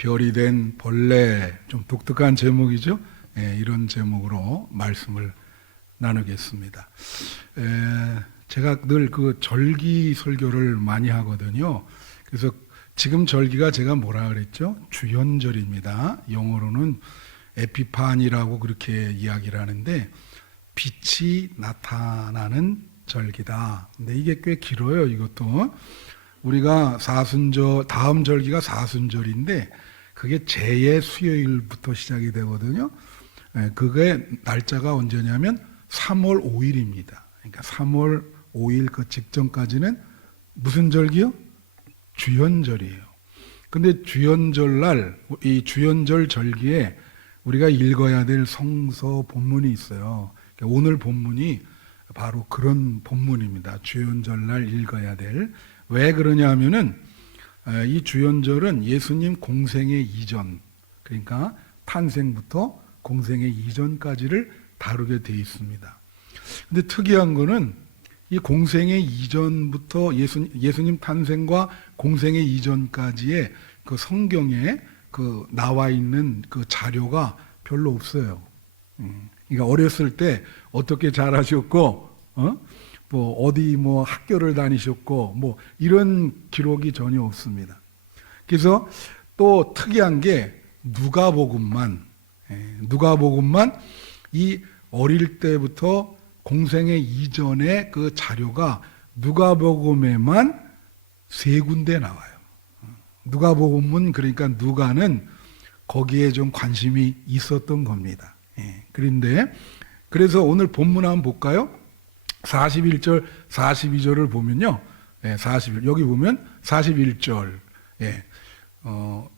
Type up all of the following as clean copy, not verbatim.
별이 된 벌레, 좀 독특한 제목이죠. 이런 제목으로 말씀을 나누겠습니다. 제가 늘 그 절기 설교를 많이 하거든요. 그래서 지금 절기가 제가 뭐라 그랬죠? 주현절입니다. 영어로는 에피파니라고 그렇게 이야기를 하는데 빛이 나타나는 절기다. 근데 이게 꽤 길어요, 이것도. 우리가 사순절, 다음 절기가 사순절인데 그게 제의 수요일부터 시작이 되거든요. 그게 날짜가 언제냐면 3월 5일입니다. 그러니까 3월 5일 그 직전까지는 무슨 절기요? 주현절이에요. 근데 주현절 날, 이 주현절 절기에 우리가 읽어야 될 성서 본문이 있어요. 그러니까 오늘 본문이 바로 그런 본문입니다. 주현절 날 읽어야 될. 왜 그러냐 하면은 이 주현절은 예수님 공생의 이전, 그러니까 탄생부터 공생의 이전까지를 다루게 되어 있습니다. 근데 특이한 거는 이 공생의 이전부터 예수님 탄생과 공생의 이전까지의 그 성경에 그 나와 있는 그 자료가 별로 없어요. 그러니까 어렸을 때 어떻게 자라셨고, 뭐 어디 뭐 학교를 다니셨고, 뭐 이런 기록이 전혀 없습니다. 그래서 또 특이한 게 누가복음만 이 어릴 때부터 공생의 이전의 그 자료가 누가복음에만 3군데 나와요. 누가복음은 그러니까 누가는 거기에 좀 관심이 있었던 겁니다. 그런데 그래서 오늘 본문 한번 볼까요? 41절, 42절을 보면요. 41, 여기 보면 41절,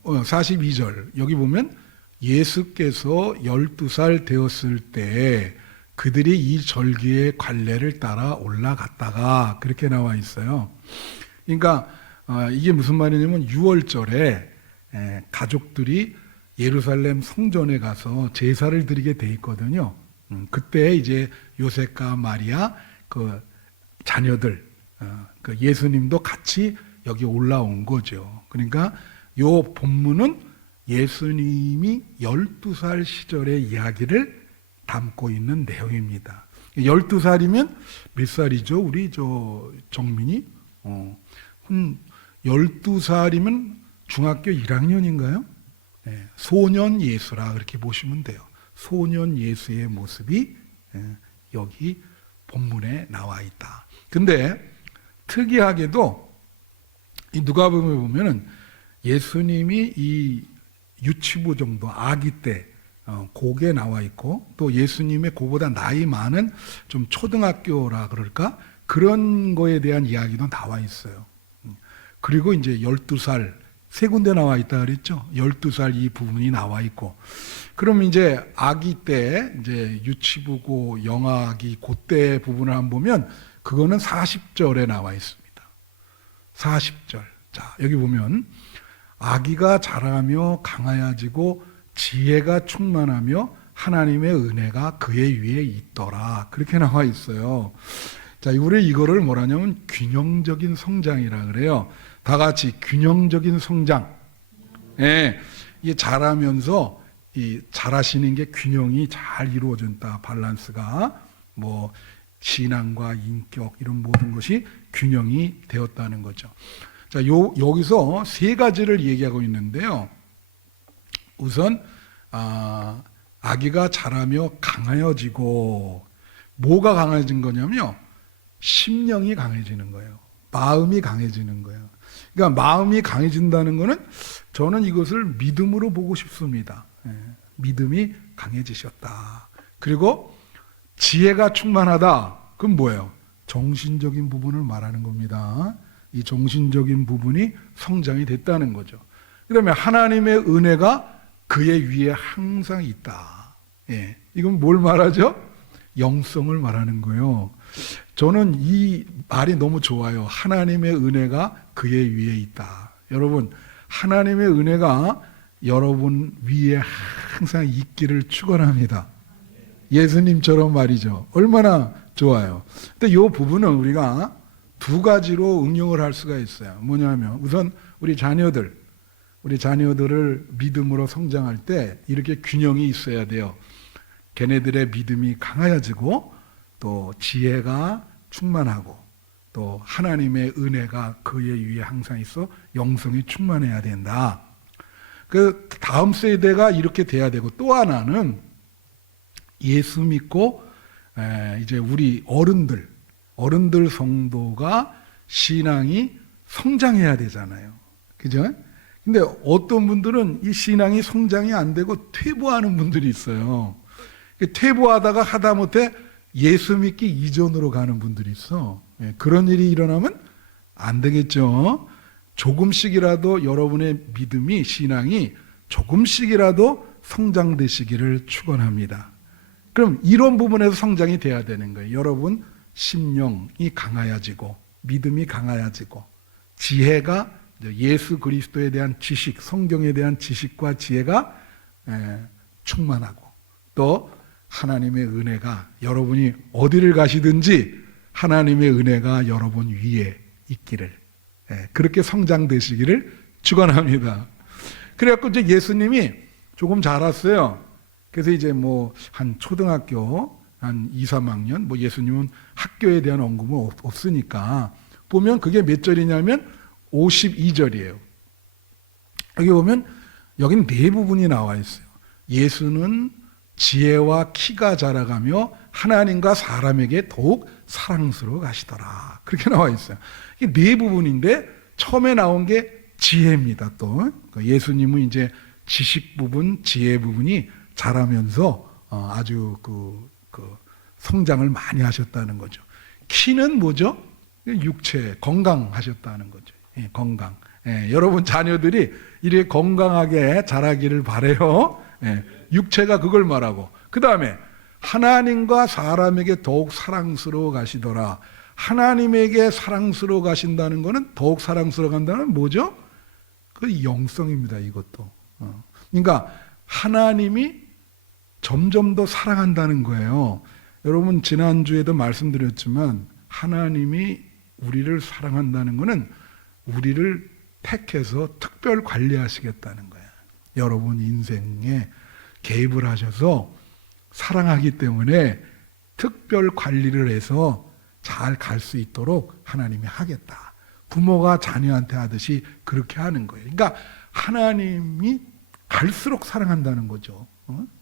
42절, 여기 보면 예수께서 12살 되었을 때 그들이 이 절기의 관례를 따라 올라갔다가 그렇게 나와 있어요. 그러니까 이게 무슨 말이냐면 6월절에 가족들이 예루살렘 성전에 가서 제사를 드리게 돼 있거든요. 그때 이제 요셉과 마리아 그 자녀들, 그 예수님도 같이 여기 올라온 거죠. 그러니까 요 본문은 예수님이 12살 시절의 이야기를 담고 있는 내용입니다. 12살이면 몇 살이죠? 우리 정민이? 12살이면 중학교 1학년인가요? 소년 예수라 그렇게 보시면 돼요. 소년 예수의 모습이 여기 본문에 나와 있다. 근데 특이하게도 이 누가복음에 보면은 예수님이 이 유치부 정도 아기 때 그게 나와 있고 또 예수님의 그보다 나이 많은 좀 초등학교라 그럴까 그런 거에 대한 이야기도 나와 있어요. 그리고 이제 12살 3군데 나와 있다 그랬죠. 12살 이 부분이 나와 있고 그럼 이제 아기 때 이제 유치부고 영아기 그때 부분을 한번 보면 그거는 40절에 나와 있습니다. 40절. 자, 여기 보면 아기가 자라며 강하여지고 지혜가 충만하며 하나님의 은혜가 그의 위에 있더라. 그렇게 나와 있어요. 자, 우리 이거를 뭐라냐면 균형적인 성장이라 그래요. 다 같이 균형적인 성장. 이게 자라면서 이 자라시는 게 균형이 잘 이루어진다. 밸런스가 뭐 신앙과 인격 이런 모든 것이 균형이 되었다는 거죠. 자, 여기서 3가지를 얘기하고 있는데요. 우선 아기가 자라며 강하여지고 뭐가 강해진 거냐면요. 심령이 강해지는 거예요. 마음이 강해지는 거예요. 그러니까 마음이 강해진다는 거는 저는 이것을 믿음으로 보고 싶습니다. 믿음이 강해지셨다. 그리고 지혜가 충만하다. 그럼 뭐예요? 정신적인 부분을 말하는 겁니다. 이 정신적인 부분이 성장이 됐다는 거죠. 그 다음에 하나님의 은혜가 그의 위에 항상 있다. 이건 뭘 말하죠? 영성을 말하는 거예요. 저는 이 말이 너무 좋아요. 하나님의 은혜가 그의 위에 있다. 여러분, 하나님의 은혜가 여러분 위에 항상 있기를 축원합니다. 예수님처럼 말이죠. 얼마나 좋아요. 근데 이 부분은 우리가 2가지로 응용을 할 수가 있어요. 뭐냐면 우선 우리 자녀들 우리 자녀들을 믿음으로 성장할 때 이렇게 균형이 있어야 돼요. 걔네들의 믿음이 강해지고 또 지혜가 충만하고 또 하나님의 은혜가 그의 위에 항상 있어 영성이 충만해야 된다. 그 다음 세대가 이렇게 돼야 되고, 또 하나는 예수 믿고 이제 우리 어른들 성도가 신앙이 성장해야 되잖아요. 그죠? 근데 어떤 분들은 이 신앙이 성장이 안 되고 퇴보하는 분들이 있어요. 퇴보하다가 하다못해 예수 믿기 이전으로 가는 분들이 있어. 그런 일이 일어나면 안 되겠죠. 조금씩이라도 여러분의 믿음이, 신앙이 조금씩이라도 성장되시기를 축원합니다. 그럼 이런 부분에서 성장이 돼야 되는 거예요. 여러분 심령이 강하여지고 믿음이 강하여지고 지혜가, 예수 그리스도에 대한 지식, 성경에 대한 지식과 지혜가 충만하고, 또 하나님의 은혜가, 여러분이 어디를 가시든지 하나님의 은혜가 여러분 위에 있기를, 그렇게 성장되시기를 축원합니다. 그래갖고 이제 예수님이 조금 자랐어요. 그래서 이제 뭐 한 초등학교 한 2, 3학년, 뭐 예수님은 학교에 대한 언급은 없으니까 보면 그게 몇 절이냐면 52절이에요. 여기 보면 여기는 네 부분이 나와 있어요. 예수는 지혜와 키가 자라가며 하나님과 사람에게 더욱 사랑스러워 가시더라. 그렇게 나와 있어요. 이게 네 부분인데 처음에 나온 게 지혜입니다. 또 예수님은 이제 지식 부분, 지혜 부분이 자라면서 아주 그 성장을 많이 하셨다는 거죠. 키는 뭐죠? 육체, 건강하셨다는 거죠. 건강. 여러분 자녀들이 이렇게 건강하게 자라기를 바래요. 육체가 그걸 말하고, 그 다음에 하나님과 사람에게 더욱 사랑스러워 가시더라. 하나님에게 사랑스러워 가신다는 것은, 더욱 사랑스러워 간다는 뭐죠? 그 영성입니다. 이것도. 그러니까 하나님이 점점 더 사랑한다는 거예요. 여러분 지난주에도 말씀드렸지만 하나님이 우리를 사랑한다는 것은 우리를 택해서 특별 관리하시겠다는 거예요. 여러분 인생에 개입을 하셔서 사랑하기 때문에 특별 관리를 해서 잘 갈 수 있도록 하나님이 하겠다. 부모가 자녀한테 하듯이 그렇게 하는 거예요. 그러니까 하나님이 갈수록 사랑한다는 거죠.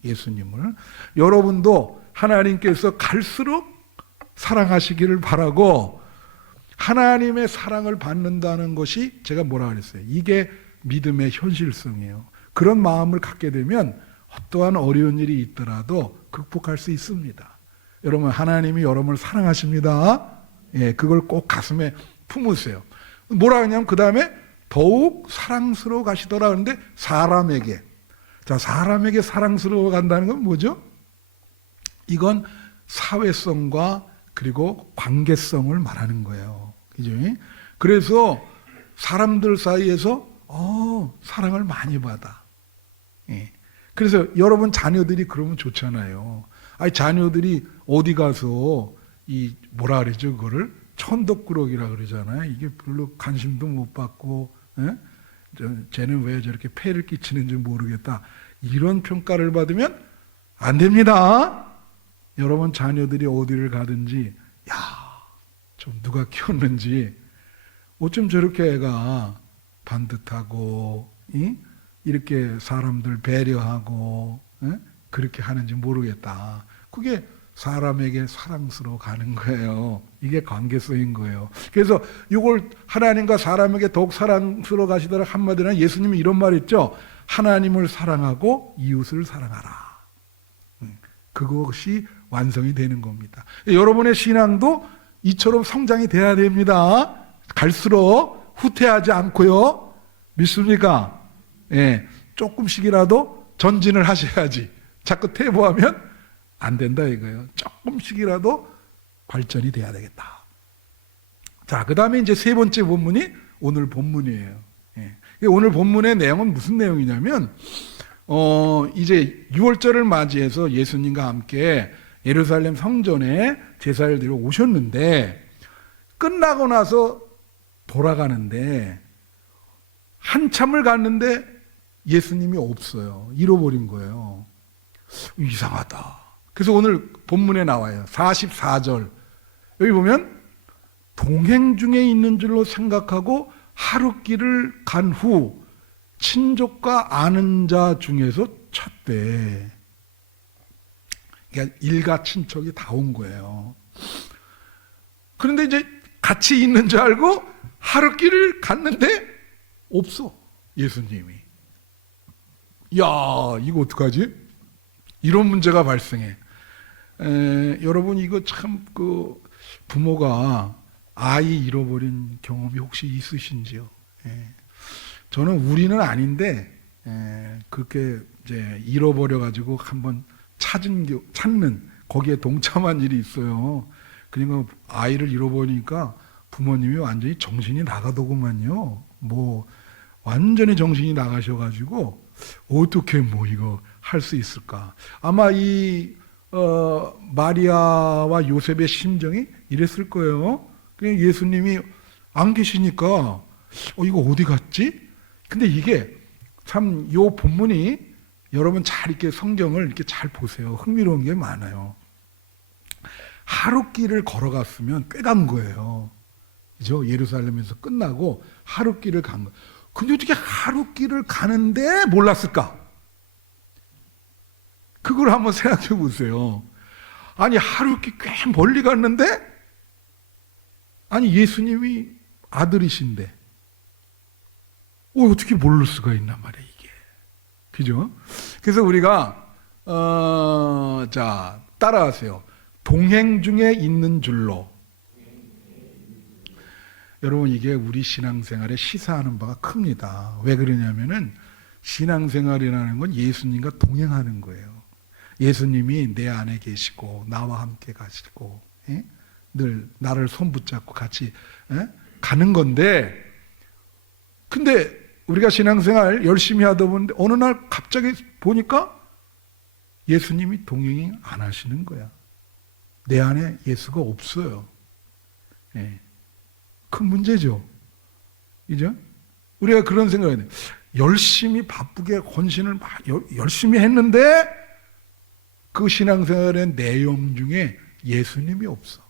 예수님을. 여러분도 하나님께서 갈수록 사랑하시기를 바라고, 하나님의 사랑을 받는다는 것이, 제가 뭐라 그랬어요? 이게 믿음의 현실성이에요. 그런 마음을 갖게 되면 어떠한 어려운 일이 있더라도 극복할 수 있습니다. 여러분 하나님이 여러분을 사랑하십니다. 그걸 꼭 가슴에 품으세요. 뭐라 하냐면 그 다음에 더욱 사랑스러워 가시더라. 그런데 사람에게, 자, 사람에게 사랑스러워 간다는 건 뭐죠? 이건 사회성과 그리고 관계성을 말하는 거예요. 그죠? 그래서 사람들 사이에서 사랑을 많이 받아. 그래서 여러분 자녀들이 그러면 좋잖아요. 아니 자녀들이 어디 가서 이 뭐라 그러죠? 그거를 천덕꾸러기라 그러잖아요. 이게 별로 관심도 못 받고, 쟤는 왜 저렇게 폐를 끼치는지 모르겠다. 이런 평가를 받으면 안 됩니다. 여러분 자녀들이 어디를 가든지, 야, 좀 누가 키웠는지, 어쩜 저렇게 애가 반듯하고 이렇게 사람들 배려하고 그렇게 하는지 모르겠다. 그게 사람에게 사랑스러워 가는 거예요. 이게 관계성인 거예요. 그래서 이걸 하나님과 사람에게 더욱 사랑스러워 가시더라 한마디로 예수님이 이런 말 했죠. 하나님을 사랑하고 이웃을 사랑하라. 그것이 완성이 되는 겁니다. 여러분의 신앙도 이처럼 성장이 돼야 됩니다. 갈수록 후퇴하지 않고요. 믿습니까? 조금씩이라도 전진을 하셔야지. 자꾸 퇴보하면 안 된다 이거예요. 조금씩이라도 발전이 돼야 되겠다. 자, 그 다음에 이제 세 번째 본문이 오늘 본문이에요. 오늘 본문의 내용은 무슨 내용이냐면, 이제 6월절을 맞이해서 예수님과 함께 예루살렘 성전에 제사를 드리러 오셨는데, 끝나고 나서 돌아가는데, 한참을 갔는데 예수님이 없어요. 잃어버린 거예요. 이상하다. 그래서 오늘 본문에 나와요. 44절. 여기 보면 동행 중에 있는 줄로 생각하고 하루 길을 간 후 친족과 아는 자 중에서 찾되. 그러니까 일가 친척이 다 온 거예요. 그런데 이제 같이 있는 줄 알고 하루 길을 갔는데 없어, 예수님이. 야, 이거 어떡하지? 이런 문제가 발생해. 여러분, 이거 참 부모가 아이 잃어버린 경험이 혹시 있으신지요? 저는 우리는 아닌데 그렇게 이제 잃어버려 가지고 한번 찾는 거기에 동참한 일이 있어요. 그러니까 아이를 잃어버리니까 부모님이 완전히 정신이 나가더구만요. 뭐 완전히 정신이 나가셔가지고 어떻게 뭐 이거 할 수 있을까? 아마 이 마리아와 요셉의 심정이 이랬을 거예요. 그냥 예수님이 안 계시니까 이거 어디 갔지? 근데 이게 참 요 본문이 여러분 잘 이렇게 성경을 이렇게 잘 보세요. 흥미로운 게 많아요. 하루 길을 걸어갔으면 꽤 간 거예요. 그죠? 예루살렘에서 끝나고 하루 길을 간 거. 근데 어떻게 하루 길을 가는데 몰랐을까? 그걸 한번 생각해 보세요. 아니, 하루 길 꽤 멀리 갔는데, 아니, 예수님이 아들이신데, 어떻게 모를 수가 있단 말이에요, 이게. 그죠? 그래서 우리가, 자, 따라하세요. 동행 중에 있는 줄로. 여러분, 이게 우리 신앙생활에 시사하는 바가 큽니다. 왜 그러냐면은, 신앙생활이라는 건 예수님과 동행하는 거예요. 예수님이 내 안에 계시고 나와 함께 가시고 늘 나를 손붙잡고 같이 가는 건데, 근데 우리가 신앙생활 열심히 하다 보는데 어느 날 갑자기 보니까 예수님이 동행이 안 하시는 거야. 내 안에 예수가 없어요. 큰 문제죠. 그죠? 우리가 그런 생각을 해요. 열심히 바쁘게 헌신을 열심히 했는데 그 신앙생활의 내용 중에 예수님이 없어.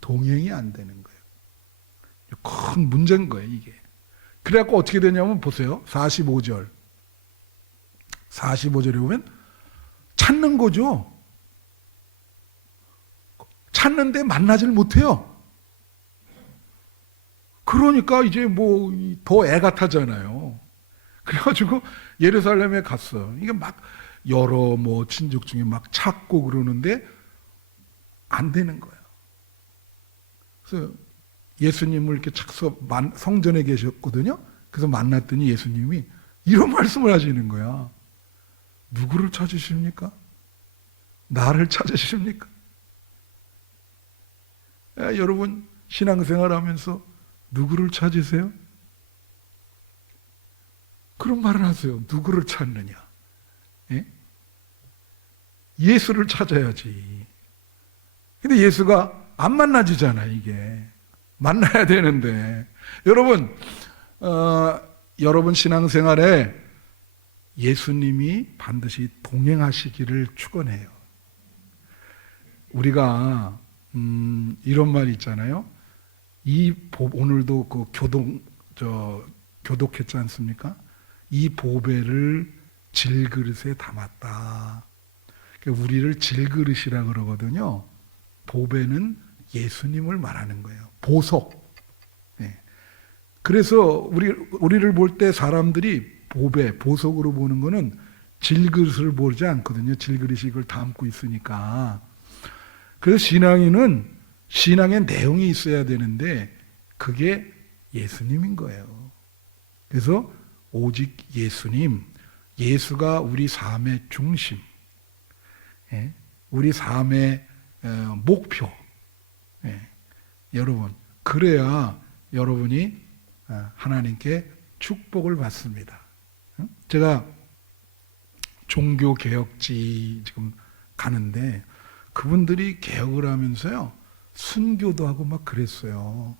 동행이 안 되는 거예요. 큰 문제인 거예요, 이게. 그래갖고 어떻게 되냐면 보세요. 45절. 45절에 보면 찾는 거죠. 찾는데 만나질 못해요. 그러니까 이제 뭐 더 애가 타잖아요. 그래가지고 예루살렘에 갔어. 이게 막 여러 뭐 친족 중에 막 찾고 그러는데 안 되는 거예요. 그래서 예수님을 이렇게 착서 성전에 계셨거든요. 그래서 만났더니 예수님이 이런 말씀을 하시는 거야. 누구를 찾으십니까? 나를 찾으십니까? 여러분 신앙생활 하면서 누구를 찾으세요? 그런 말을 하세요. 누구를 찾느냐? 예수를 찾아야지. 근데 예수가 안 만나지잖아, 이게. 만나야 되는데. 여러분, 여러분 신앙생활에 예수님이 반드시 동행하시기를 축원해요. 우리가 이런 말이 있잖아요. 오늘도 교독했지 않습니까? 이 보배를 질그릇에 담았다. 우리를 질그릇이라 그러거든요. 보배는 예수님을 말하는 거예요. 보석. 그래서 우리를 볼 때 사람들이 보석으로 보는 거는 질그릇을 보지 않거든요. 질그릇이 이걸 담고 있으니까. 그래서 신앙의 내용이 있어야 되는데 그게 예수님인 거예요. 그래서 오직 예수님, 예수가 우리 삶의 중심, 우리 삶의 목표. 여러분, 그래야 여러분이 하나님께 축복을 받습니다. 제가 종교개혁지 지금 가는데 그분들이 개혁을 하면서요, 순교도 하고 막 그랬어요.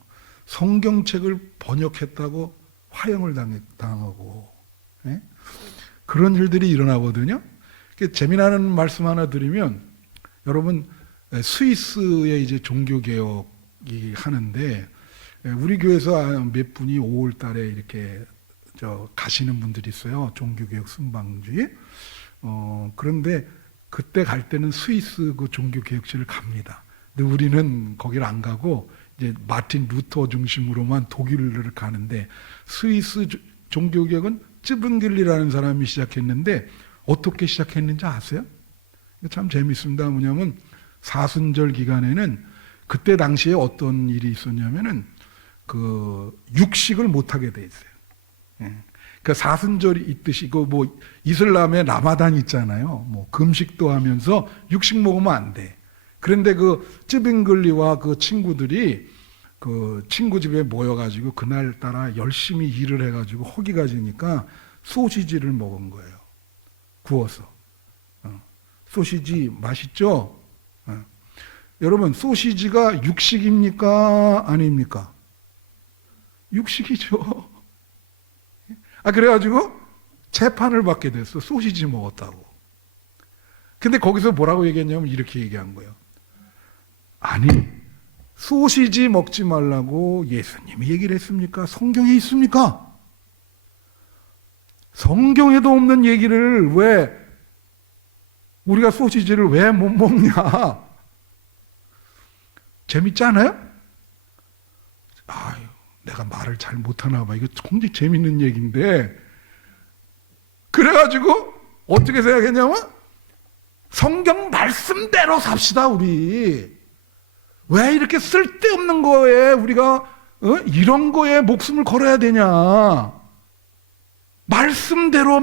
성경책을 번역했다고 화형을 당하고, 예? 그런 일들이 일어나거든요. 재미나는 말씀 하나 드리면, 여러분 스위스의 이제 종교 개혁이 하는데, 우리 교회에서 몇 분이 5월 달에 이렇게 가시는 분들이 있어요. 종교 개혁 순방주에. 그런데 그때 갈 때는 스위스 그 종교 개혁지를 갑니다. 근데 우리는 거기를 안 가고 이제 마틴 루터 중심으로만 독일을 가는데, 스위스 종교 개혁은 쯔빙글리라는 사람이 시작했는데 어떻게 시작했는지 아세요? 참 재밌습니다. 뭐냐면 사순절 기간에는 그때 당시에 어떤 일이 있었냐면은 그 육식을 못 하게 돼 있어요. 예. 그 사순절이 있듯이 그 뭐 이슬람의 라마단 있잖아요. 뭐 금식도 하면서 육식 먹으면 안 돼. 그런데 그 쯔빙글리와 그 친구들이 그 친구 집에 모여가지고 그날따라 열심히 일을 해가지고 허기가 지니까 소시지를 먹은 거예요. 구워서. 소시지 맛있죠? 여러분, 소시지가 육식입니까? 아닙니까? 육식이죠. 그래가지고 재판을 받게 됐어. 소시지 먹었다고. 근데 거기서 뭐라고 얘기했냐면 이렇게 얘기한 거예요. 아니, 소시지 먹지 말라고 예수님이 얘기를 했습니까? 성경에 있습니까? 성경에도 없는 얘기를 왜 우리가 소시지를 왜 못 먹냐? 재밌지 않아요? 아유, 내가 말을 잘 못하나 봐. 이거 굉장히 재밌는 얘기인데. 그래가지고 어떻게 생각했냐면 성경 말씀대로 삽시다 우리. 왜 이렇게 쓸데없는 거에 우리가 이런 거에 목숨을 걸어야 되냐. 말씀대로.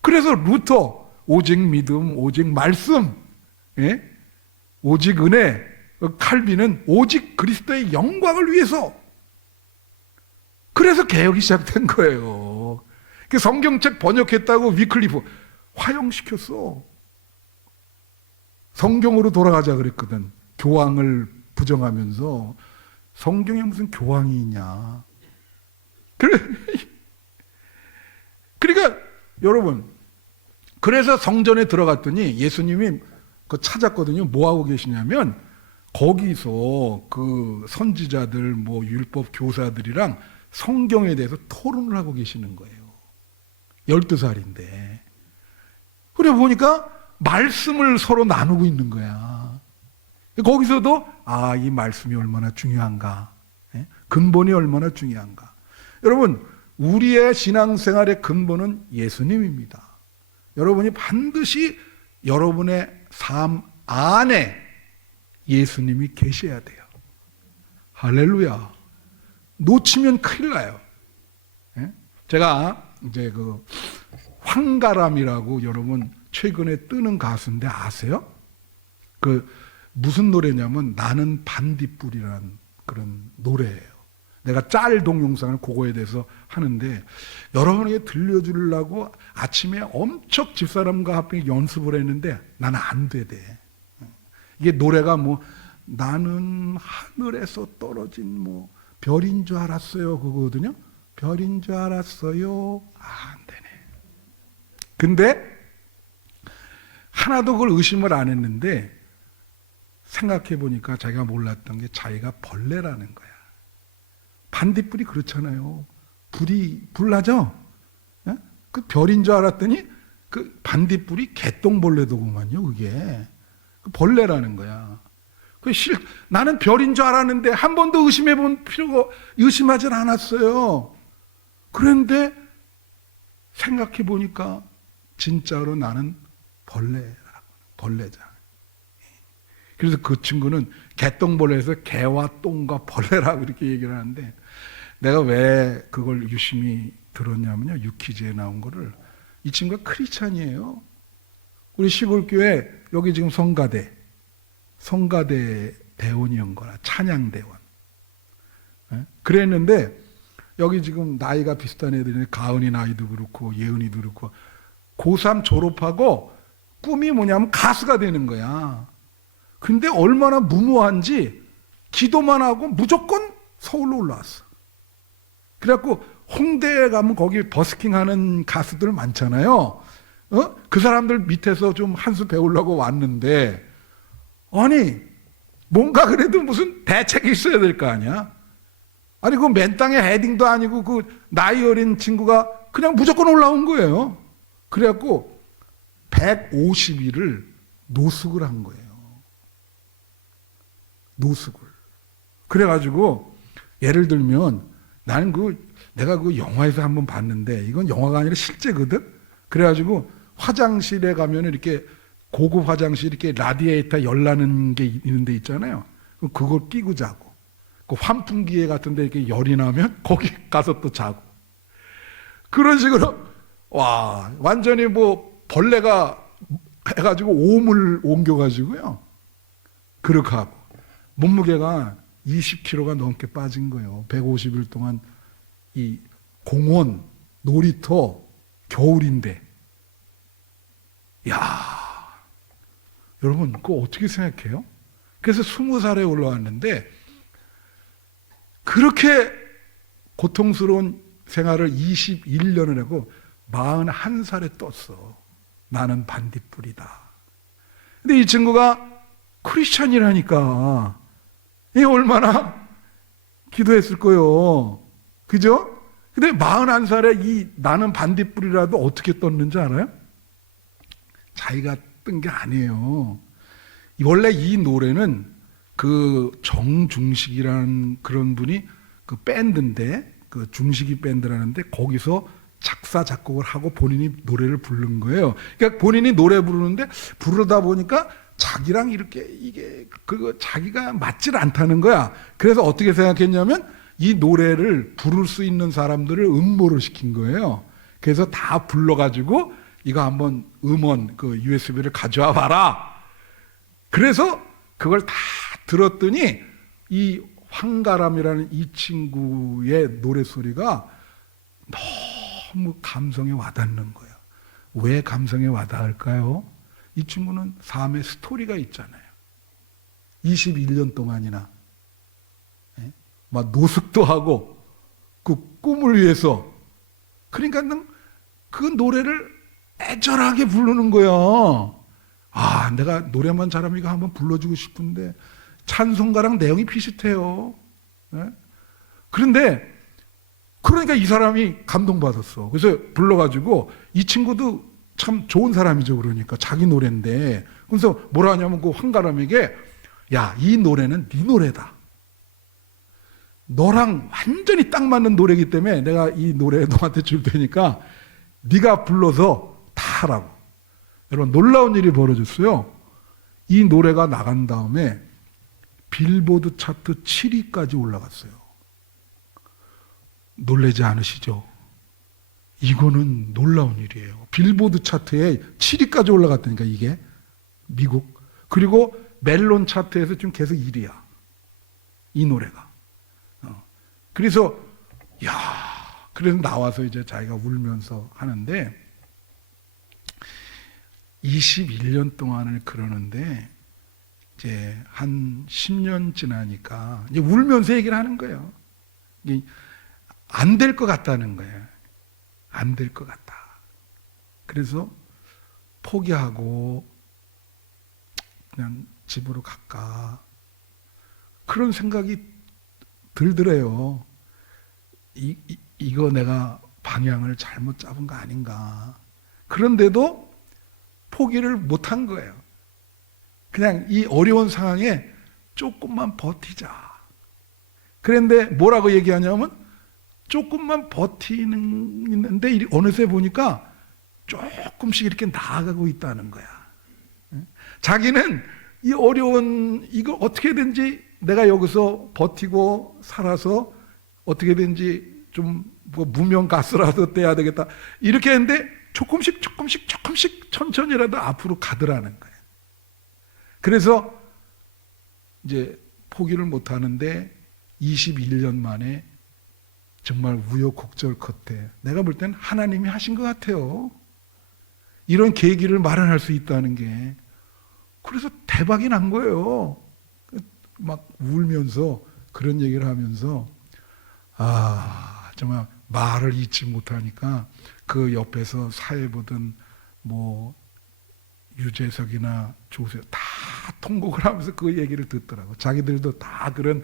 그래서 루터 오직 믿음, 오직 말씀, 예? 오직 은혜, 칼빈은 오직 그리스도의 영광을 위해서. 그래서 개혁이 시작된 거예요. 성경책 번역했다고 위클리프 화형시켰어. 성경으로 돌아가자 그랬거든. 교황을 부정하면서 성경에 무슨 교황이 있냐. 그러니까 여러분, 그래서 성전에 들어갔더니 예수님이 그 찾았거든요. 뭐 하고 계시냐면 거기서 그 선지자들 뭐 율법 교사들이랑 성경에 대해서 토론을 하고 계시는 거예요. 12살인데. 그래 보니까 말씀을 서로 나누고 있는 거야. 거기서도 이 말씀이 얼마나 중요한가. 근본이 얼마나 중요한가. 여러분, 우리의 신앙생활의 근본은 예수님입니다. 여러분이 반드시 여러분의 삶 안에 예수님이 계셔야 돼요. 할렐루야. 놓치면 큰일 나요. 제가 이제 그 황가람이라고 여러분 최근에 뜨는 가수인데 아세요? 그 무슨 노래냐면 나는 반딧불이라는 그런 노래예요. 내가 짤 동영상을 그거에 대해서 하는데 여러분에게 들려주려고 아침에 엄청 집사람과 함께 연습을 했는데 나는 안 되대. 이게 노래가 뭐 나는 하늘에서 떨어진 뭐 별인 줄 알았어요 그거거든요. 별인 줄 알았어요. 안 되네. 근데 하나도 그걸 의심을 안 했는데 생각해 보니까 자기가 몰랐던 게 자기가 벌레라는 거야. 반딧불이 그렇잖아요. 불이 불나죠? 예? 그 별인 줄 알았더니 그 반딧불이 개똥벌레더구만요, 그게. 그 벌레라는 거야. 나는 별인 줄 알았는데 한 번도 의심해 본 필요가, 의심하진 않았어요. 그런데 생각해 보니까 진짜로 나는 벌레잖아. 그래서 그 친구는 개똥벌레에서 개와 똥과 벌레라고 이렇게 얘기를 하는데 내가 왜 그걸 유심히 들었냐면요. 유퀴즈에 나온 거를. 이 친구가 크리스찬이에요. 우리 시골교회 여기 지금 성가대 대원이었거나 찬양대원. 그랬는데 여기 지금 나이가 비슷한 애들이 가은이 나이도 그렇고 예은이도 그렇고 고3 졸업하고 꿈이 뭐냐면 가수가 되는 거야. 근데 얼마나 무모한지 기도만 하고 무조건 서울로 올라왔어. 그래갖고 홍대에 가면 거기 버스킹하는 가수들 많잖아요. 그 사람들 밑에서 좀 한 수 배우려고 왔는데, 아니 뭔가 그래도 무슨 대책이 있어야 될 거 아니야. 아니 그 맨 땅에 헤딩도 아니고 그 나이 어린 친구가 그냥 무조건 올라온 거예요. 그래갖고 150일을 노숙을 한 거예요. 노숙을. 그래가지고 예를 들면 나는 내가 그 영화에서 한번 봤는데, 이건 영화가 아니라 실제거든. 그래가지고 화장실에 가면 이렇게 고급 화장실 이렇게 라디에이터 열나는 게 있는 데 있잖아요. 그걸 끼고 자고, 그 환풍기에 같은데 이렇게 열이 나면 거기 가서 또 자고, 그런 식으로 와 완전히 뭐 벌레가 해가지고 오물 옮겨가지고요. 그렇게 하고 몸무게가 20kg가 넘게 빠진 거예요. 150일 동안 이 공원, 놀이터, 겨울인데. 야, 여러분 그거 어떻게 생각해요? 그래서 20살에 올라왔는데 그렇게 고통스러운 생활을 21년을 하고 41살에 떴어. 나는 반딧불이다. 근데 이 친구가 크리스찬이라니까 이 얼마나 기도했을 거요. 그죠? 근데 41살에 이 나는 반딧불이라도 어떻게 떴는지 알아요? 자기가 뜬 게 아니에요. 원래 이 노래는 그 정중식이라는 그런 분이 그 밴드인데, 그 중식이 밴드라는데 거기서 작사 작곡을 하고 본인이 노래를 부른 거예요. 그러니까 본인이 노래 부르는데 부르다 보니까 자기랑 이렇게 이게 그 자기가 맞질 않다는 거야. 그래서 어떻게 생각했냐면 이 노래를 부를 수 있는 사람들을 음모를 시킨 거예요. 그래서 다 불러가지고 이거 한번 음원 그 USB를 가져와 봐라. 그래서 그걸 다 들었더니 이 황가람이라는 이 친구의 노래소리가 너무 감성에 와닿는 거예요. 왜 감성에 와닿을까요? 이 친구는 삶의 스토리가 있잖아요. 21년 동안이나 막 노숙도 하고 그 꿈을 위해서, 그러니까 그 노래를 애절하게 부르는 거야. 아, 내가 노래만 잘하면 이거 한번 불러주고 싶은데 찬송가랑 내용이 비슷해요. 그런데 그러니까 이 사람이 감동받았어. 그래서 불러가지고 이 친구도 참 좋은 사람이죠. 그러니까 자기 노래인데, 그래서 뭐라 하냐면 그 황가람에게 야, 이 노래는 네 노래다. 너랑 완전히 딱 맞는 노래이기 때문에 내가 이 노래 너한테 줄 테니까 네가 불러서 다 하라고. 여러분 놀라운 일이 벌어졌어요. 이 노래가 나간 다음에 빌보드 차트 7위까지 올라갔어요. 놀라지 않으시죠? 이거는 놀라운 일이에요. 빌보드 차트에 7위까지 올라갔다니까, 이게 미국. 그리고 멜론 차트에서 지금 계속 1위야. 이 노래가. 그래서 그래서 나와서 이제 자기가 울면서 하는데 21년 동안을 그러는데 이제 한 10년 지나니까 이제 울면서 얘기를 하는 거예요. 안 될 것 같다는 거예요. 안 될 것 같다. 그래서 포기하고 그냥 집으로 갈까, 그런 생각이 들더래요. 이거 내가 방향을 잘못 잡은 거 아닌가. 그런데도 포기를 못한 거예요. 그냥 이 어려운 상황에 조금만 버티자. 그런데 뭐라고 얘기하냐면 조금만 버티는데 어느새 보니까 조금씩 이렇게 나아가고 있다는 거야. 자기는 이 어려운 이거 어떻게든지 내가 여기서 버티고 살아서 어떻게든지 좀 뭐 무명 가수라도 떼야 되겠다, 이렇게 했는데 조금씩 천천히라도 앞으로 가더라는 거예요. 그래서 이제 포기를 못 하는데 21년 만에 정말 우여곡절 끝에 내가 볼 땐 하나님이 하신 것 같아요. 이런 계기를 마련할 수 있다는 게. 그래서 대박이 난 거예요. 막 울면서 그런 얘기를 하면서 정말 말을 잊지 못하니까 그 옆에서 사회 보던 뭐 유재석이나 조세 다 통곡을 하면서 그 얘기를 듣더라고. 자기들도 다 그런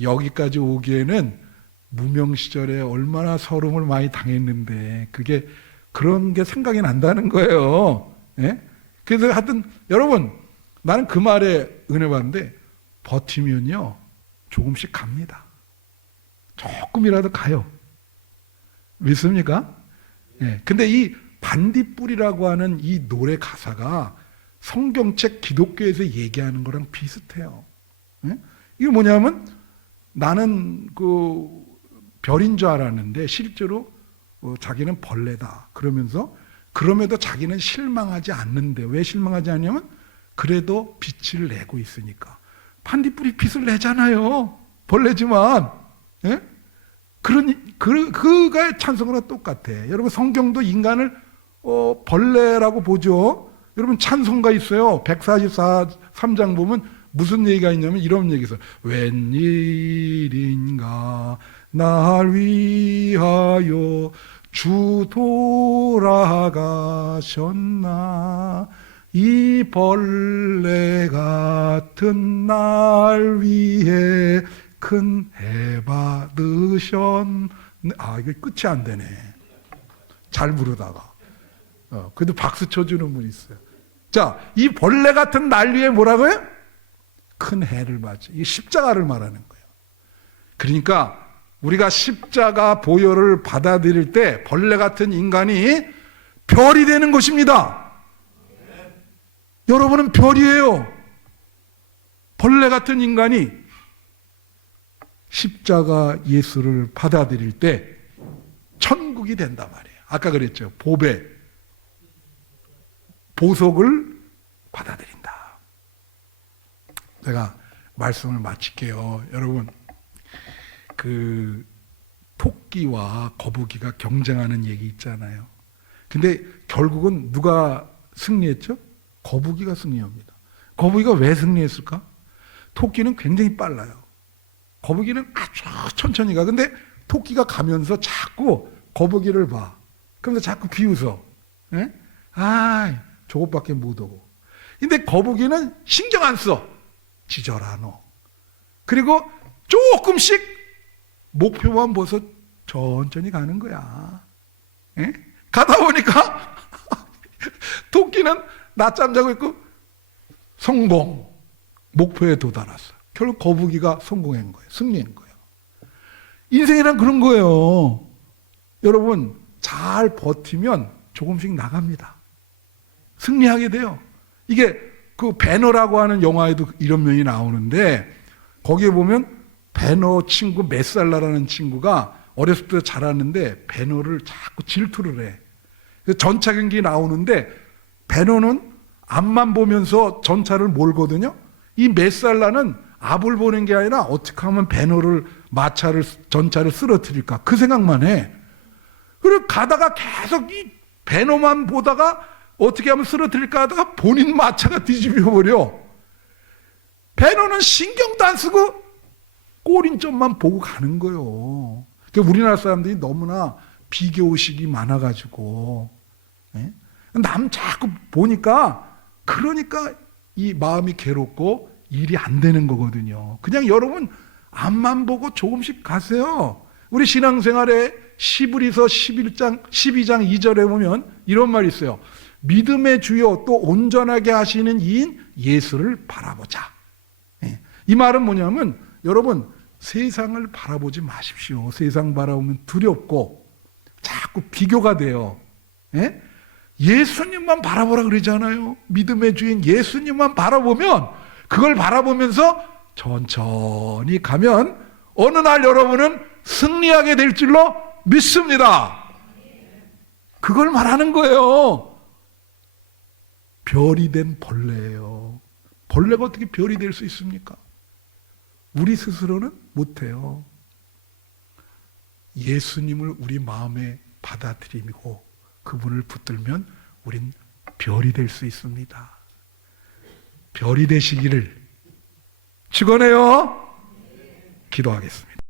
여기까지 오기에는 무명 시절에 얼마나 서름을 많이 당했는데 그게 그런 게 생각이 난다는 거예요. 예? 그래서 하여튼 여러분 나는 그 말에 은혜 받는데 버티면요 조금씩 갑니다. 조금이라도 가요. 믿습니까? 예. 근데 이 반딧불이라고 하는 이 노래 가사가 성경책 기독교에서 얘기하는 거랑 비슷해요. 예? 이게 뭐냐면 나는 그 별인 줄 알았는데 실제로 자기는 벌레다. 그러면서 그럼에도 자기는 실망하지 않는데 왜 실망하지 않냐면 그래도 빛을 내고 있으니까. 반딧불이 빛을 내잖아요. 벌레지만. 예? 그가 찬송과 똑같아. 여러분 성경도 인간을 벌레라고 보죠. 여러분 찬송가 있어요. 143장 보면 무슨 얘기가 있냐면 이런 얘기 있어요. 웬일인가 날 위하여 주 돌아가셨나 이 벌레 같은 날 위해 큰 해 받으셨네. 이게 끝이 안 되네. 잘 부르다가. 그래도 박수 쳐주는 분이 있어요. 자, 이 벌레 같은 날 위에 뭐라고요? 큰 해를 받지. 이게 십자가를 말하는 거예요. 그러니까 우리가 십자가 보혈을 받아들일 때 벌레 같은 인간이 별이 되는 것입니다. 여러분은 별이에요. 벌레 같은 인간이 십자가 예수를 받아들일 때 천국이 된단 말이에요. 아까 그랬죠. 보배, 보석을 받아들인다. 제가 말씀을 마칠게요. 여러분, 그 토끼와 거북이가 경쟁하는 얘기 있잖아요. 근데 결국은 누가 승리했죠? 거북이가 승리합니다. 거북이가 왜 승리했을까? 토끼는 굉장히 빨라요. 거북이는 아주 천천히 가. 근데 토끼가 가면서 자꾸 거북이를 봐. 그러면서 자꾸 비웃어. 예? 저것밖에 못 오고. 근데 거북이는 신경 안 써. 지져라 너. 그리고 조금씩 목표만 보서 천천히 가는 거야. 예? 가다 보니까 토끼는 낮잠 자고 있고 성공. 목표에 도달했어. 결국 거북이가 성공한 거예요. 승리한 거예요. 인생이란 그런 거예요. 여러분 잘 버티면 조금씩 나갑니다. 승리하게 돼요. 이게 그 배너라고 하는 영화에도 이런 면이 나오는데 거기에 보면 배너 친구 메살라라는 친구가 어렸을 때 자랐는데 배너를 자꾸 질투를 해. 그래서 전차 경기 나오는데 배너는 앞만 보면서 전차를 몰거든요. 이 메살라는 앞을 보는 게 아니라 어떻게 하면 배너를 전차를 쓰러뜨릴까 그 생각만 해. 그리고 가다가 계속 이 배너만 보다가 어떻게 하면 쓰러뜨릴까 하다가 본인 마차가 뒤집혀 버려. 배너는 신경도 안 쓰고 꼬린점만 보고 가는 거예요. 그러니까 우리나라 사람들이 너무나 비교의식이 많아가지고 남 자꾸 보니까 그러니까 이 마음이 괴롭고 일이 안 되는 거거든요. 그냥 여러분 앞만 보고 조금씩 가세요. 우리 신앙생활에 시브리서 12장 2절에 보면 이런 말이 있어요. 믿음의 주요 또 온전하게 하시는 이인 예수를 바라보자. 이 말은 뭐냐면 여러분 세상을 바라보지 마십시오. 세상 바라보면 두렵고 자꾸 비교가 돼요. 예수님만 바라보라 그러잖아요. 믿음의 주인 예수님만 바라보면 그걸 바라보면서 천천히 가면 어느 날 여러분은 승리하게 될 줄로 믿습니다. 그걸 말하는 거예요. 별이 된 벌레예요. 벌레가 어떻게 별이 될 수 있습니까? 우리 스스로는 못해요. 예수님을 우리 마음에 받아들이고 그분을 붙들면 우린 별이 될 수 있습니다. 별이 되시기를 축원해요. 기도하겠습니다.